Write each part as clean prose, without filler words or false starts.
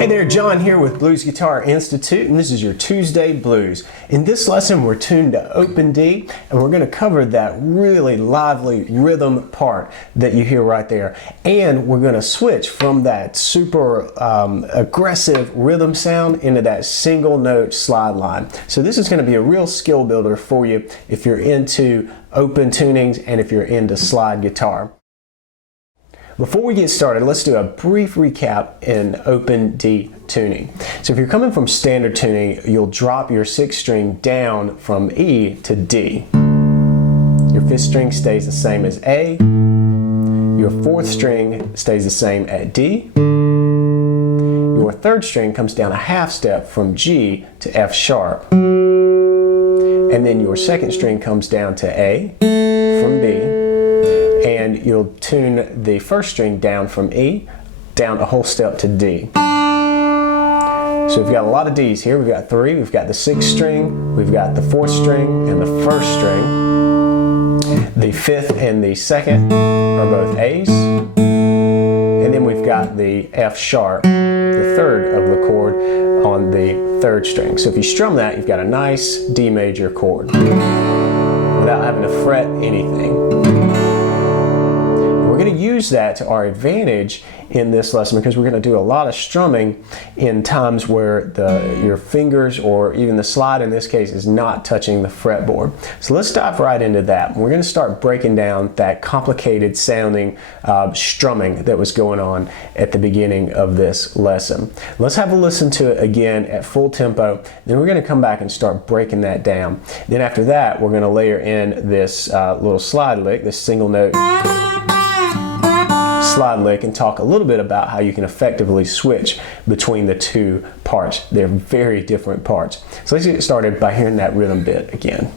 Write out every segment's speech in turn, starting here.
Hey there, John here with Blues Guitar Institute, and this is your Tuesday Blues. In this lesson, we're tuned to open D, and we're going to cover that really lively rhythm part that you hear right there. And we're going to switch from that super aggressive rhythm sound into that single note slide line. So this is going to be a real skill builder for you if you're into open tunings and if you're into slide guitar. Before we get started, let's do a brief recap in open D tuning. So if you're coming from standard tuning, you'll drop your 6th string down from E to D. Your 5th string stays the same as A. Your 4th string stays the same at D. Your 3rd string comes down a half step from G to F sharp. And then your 2nd string comes down to A from B. And you'll tune the 1st string down from E, down a whole step to D. So we've got a lot of Ds here. We've got 3. We've got the 6th string, we've got the 4th string, and the 1st string. The 5th and the 2nd are both A's. And then we've got the F sharp, the 3rd of the chord, on the 3rd string. So if you strum that, you've got a nice D major chord without having to fret anything. We're going to use that to our advantage in this lesson because we're going to do a lot of strumming in times where your fingers or even the slide in this case is not touching the fretboard. So let's dive right into that. We're going to start breaking down that complicated sounding strumming that was going on at the beginning of this lesson. Let's have a listen to it again at full tempo, then we're going to come back and start breaking that down. Then after that, we're going to layer in this little slide lick, this single note slide lick, and talk a little bit about how you can effectively switch between the two parts. They're very different parts. So let's get started by hearing that rhythm bit again.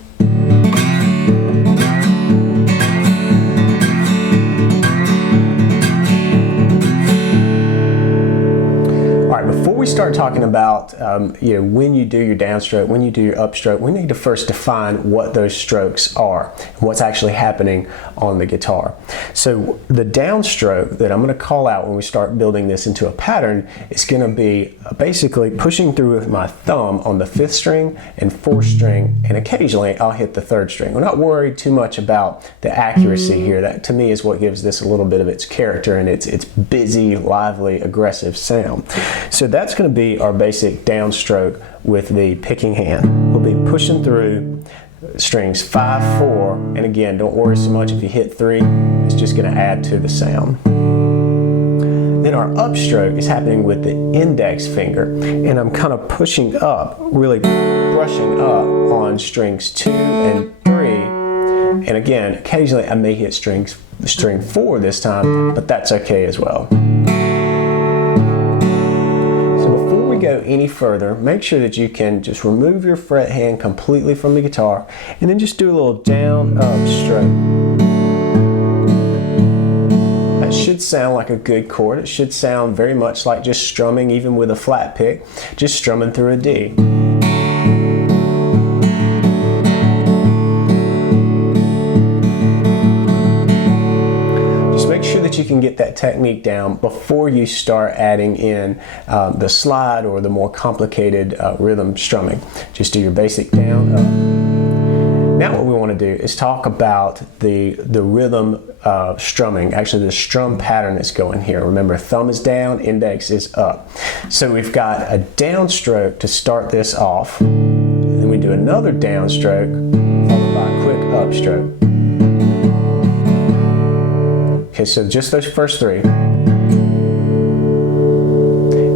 Before we start talking about when you do your downstroke, when you do your upstroke, we need to first define what those strokes are and what's actually happening on the guitar. So the downstroke that I'm going to call out when we start building this into a pattern is going to be basically pushing through with my thumb on the 5th string and 4th string, and occasionally I'll hit the 3rd string. We're not worried too much about the accuracy here. That to me is what gives this a little bit of its character and its busy, lively, aggressive sound. So that's going to be our basic downstroke with the picking hand. We'll be pushing through strings 5, 4, and again, don't worry so much if you hit 3, it's just going to add to the sound. Then our upstroke is happening with the index finger, and I'm kind of pushing up, really brushing up on strings 2 and 3, and again, occasionally I may hit string 4 this time, but that's okay as well. Go any further, make sure that you can just remove your fret hand completely from the guitar and then just do a little down up stroke. That should sound like a good chord. It should sound very much like just strumming, even with a flat pick, just strumming through a D. You can get that technique down before you start adding in the slide or the more complicated rhythm strumming. Just do your basic down, up. Now what we want to do is talk about the rhythm strumming, actually the strum pattern that's going here. Remember, thumb is down, index is up. So we've got a downstroke to start this off, and then we do another downstroke followed by a quick upstroke. Okay, so just those first 3.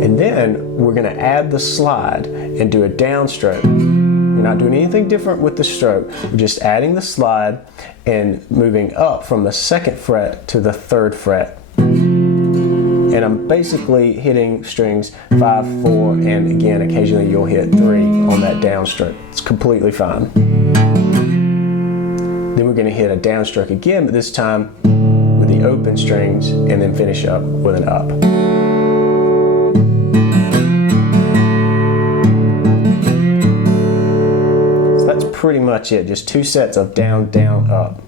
And then we're going to add the slide and do a downstroke. We're not doing anything different with the stroke. We're just adding the slide and moving up from the 2nd fret to the 3rd fret. And I'm basically hitting strings 5, 4, and again, occasionally you'll hit 3 on that downstroke. It's completely fine. Then we're going to hit a downstroke again, but this time the open strings, and then finish up with an up. So that's pretty much it, just 2 sets of down, down, up.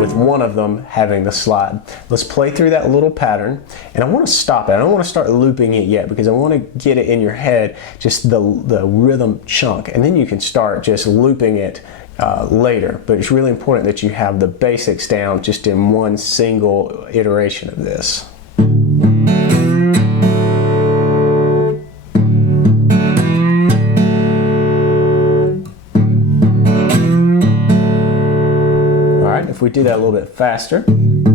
With one of them having the slide. Let's play through that little pattern, and I want to stop it. I don't want to start looping it yet because I want to get it in your head, just the rhythm chunk, and then you can start just looping it later. But it's really important that you have the basics down just in one single iteration of this. If we do that a little bit faster. And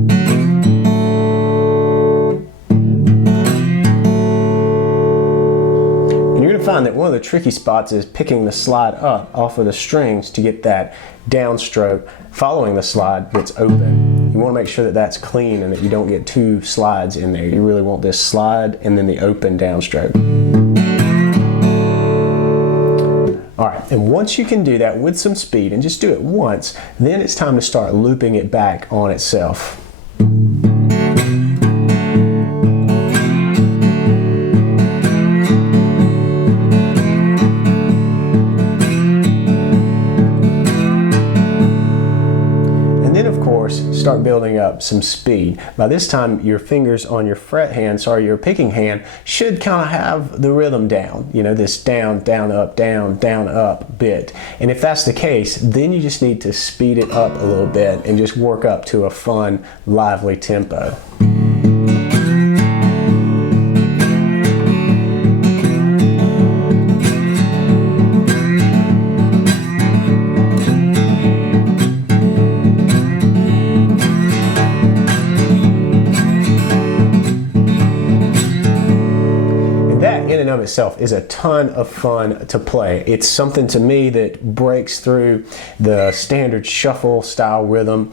you're going to find that one of the tricky spots is picking the slide up off of the strings to get that downstroke following the slide that's open. You want to make sure that that's clean and that you don't get two slides in there. You really want this slide and then the open downstroke. All right, and once you can do that with some speed, and just do it once, then it's time to start looping it back on itself. Start building up some speed. By this time, your fingers on your your picking hand should kind of have the rhythm down, you know, this down, down, up bit. And if that's the case, then you just need to speed it up a little bit and just work up to a fun, lively tempo. Of itself is a ton of fun to play. It's something to me that breaks through the standard shuffle style rhythm,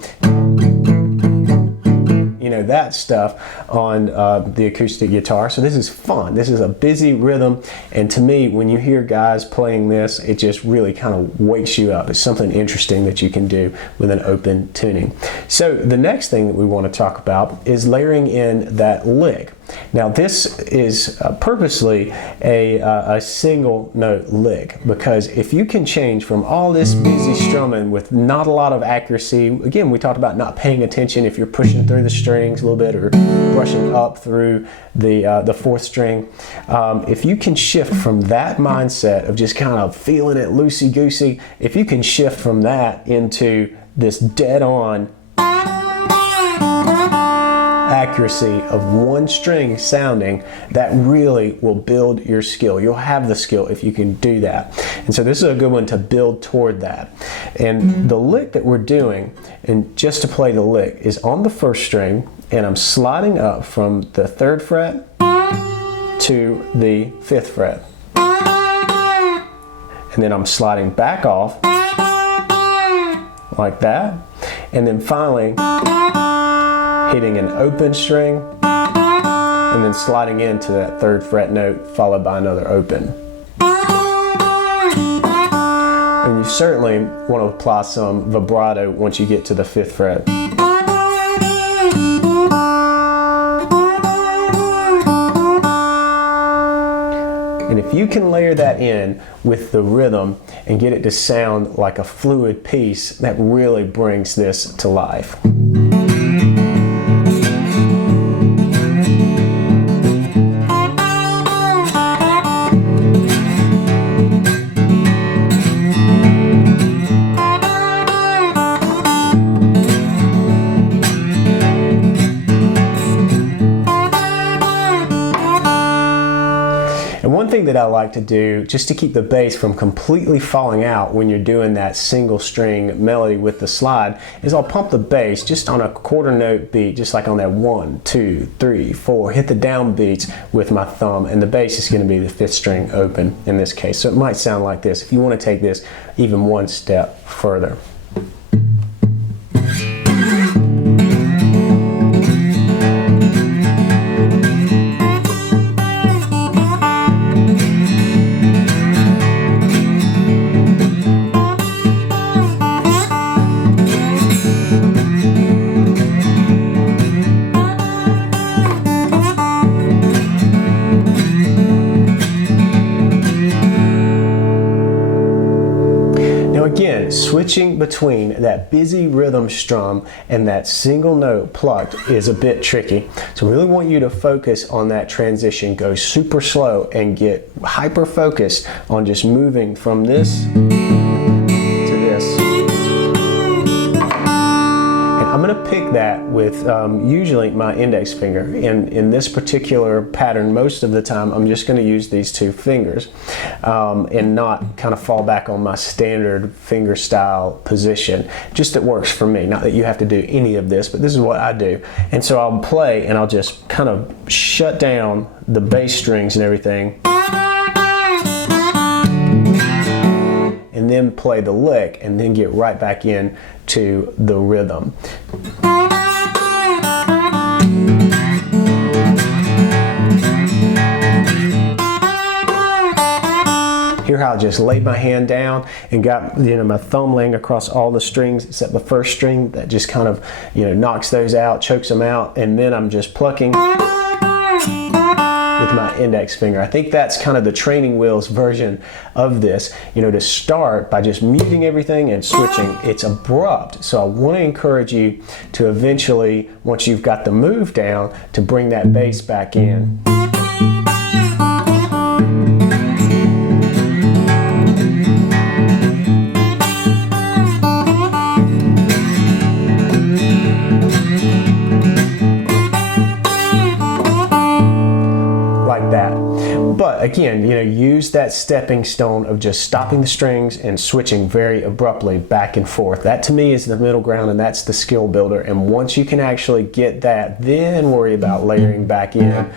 you know, that stuff on the acoustic guitar. So this is fun. This is a busy rhythm, and to me, when you hear guys playing this, it just really kind of wakes you up. It's something interesting that you can do with an open tuning. So the next thing that we want to talk about is layering in that lick. Now this is purposely a single note lick, because if you can change from all this busy strumming with not a lot of accuracy, again we talked about not paying attention if you're pushing through the strings a little bit or brushing up through the fourth string, if you can shift from that mindset of just kind of feeling it loosey-goosey, if you can shift from that into this dead-on accuracy of one string sounding, that really will build your skill. You'll have the skill if you can do that. And so this is a good one to build toward that. And the lick that we're doing, and just to play the lick, is on the first string, and I'm sliding up from the 3rd fret to the 5th fret. And then I'm sliding back off like that, and then finally hitting an open string, and then sliding into that 3rd fret note followed by another open. And you certainly want to apply some vibrato once you get to the 5th fret. And if you can layer that in with the rhythm and get it to sound like a fluid piece, that really brings this to life. One thing that I like to do, just to keep the bass from completely falling out when you're doing that single string melody with the slide, is I'll pump the bass just on a quarter note beat, just like on that 1, 2, 3, 4, hit the down beats with my thumb, and the bass is going to be the 5th string open in this case. So it might sound like this if you want to take this even one step further. Again, that switching between that busy rhythm strum and that single note plucked is a bit tricky. So I really want you to focus on that transition. Go super slow and get hyper focused on just moving from this to this. I'm going to pick that with usually my index finger. In this particular pattern, most of the time, I'm just going to use these two fingers and not kind of fall back on my standard finger style position. Just it works for me. Not that you have to do any of this, but this is what I do. And so I'll play and I'll just kind of shut down the bass strings and everything. And then play the lick and then get right back in to the rhythm. Here how I just laid my hand down and got my thumb laying across all the strings except the first string that just kind of knocks those out, chokes them out, and then I'm just plucking with my index finger. I think that's kind of the training wheels version of this, to start by just muting everything and switching. It's abrupt, so I want to encourage you to eventually, once you've got the move down, to bring that bass back in. But again, use that stepping stone of just stopping the strings and switching very abruptly back and forth. That to me is the middle ground, and that's the skill builder. And once you can actually get that, then worry about layering back in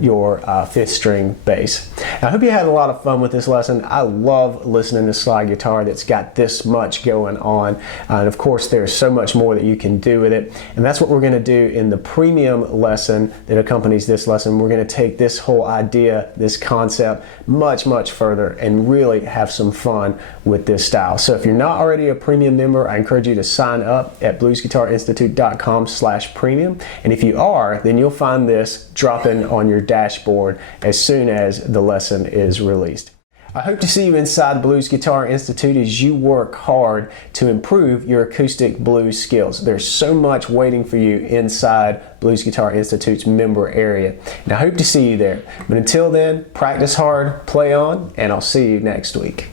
your fifth string bass. I hope you had a lot of fun with this lesson. I love listening to slide guitar that's got this much going on. And of course, there's so much more that you can do with it. And that's what we're going to do in the premium lesson that accompanies this lesson. We're going to take this whole idea, this concept, much, much further and really have some fun with this style. So if you're not already a premium member, I encourage you to sign up at bluesguitarinstitute.com/premium. And if you are, then you'll find this dropping on your dashboard as soon as the lesson is released. I hope to see you inside Blues Guitar Institute as you work hard to improve your acoustic blues skills. There's so much waiting for you inside Blues Guitar Institute's member area. And I hope to see you there. But until then, practice hard, play on, and I'll see you next week.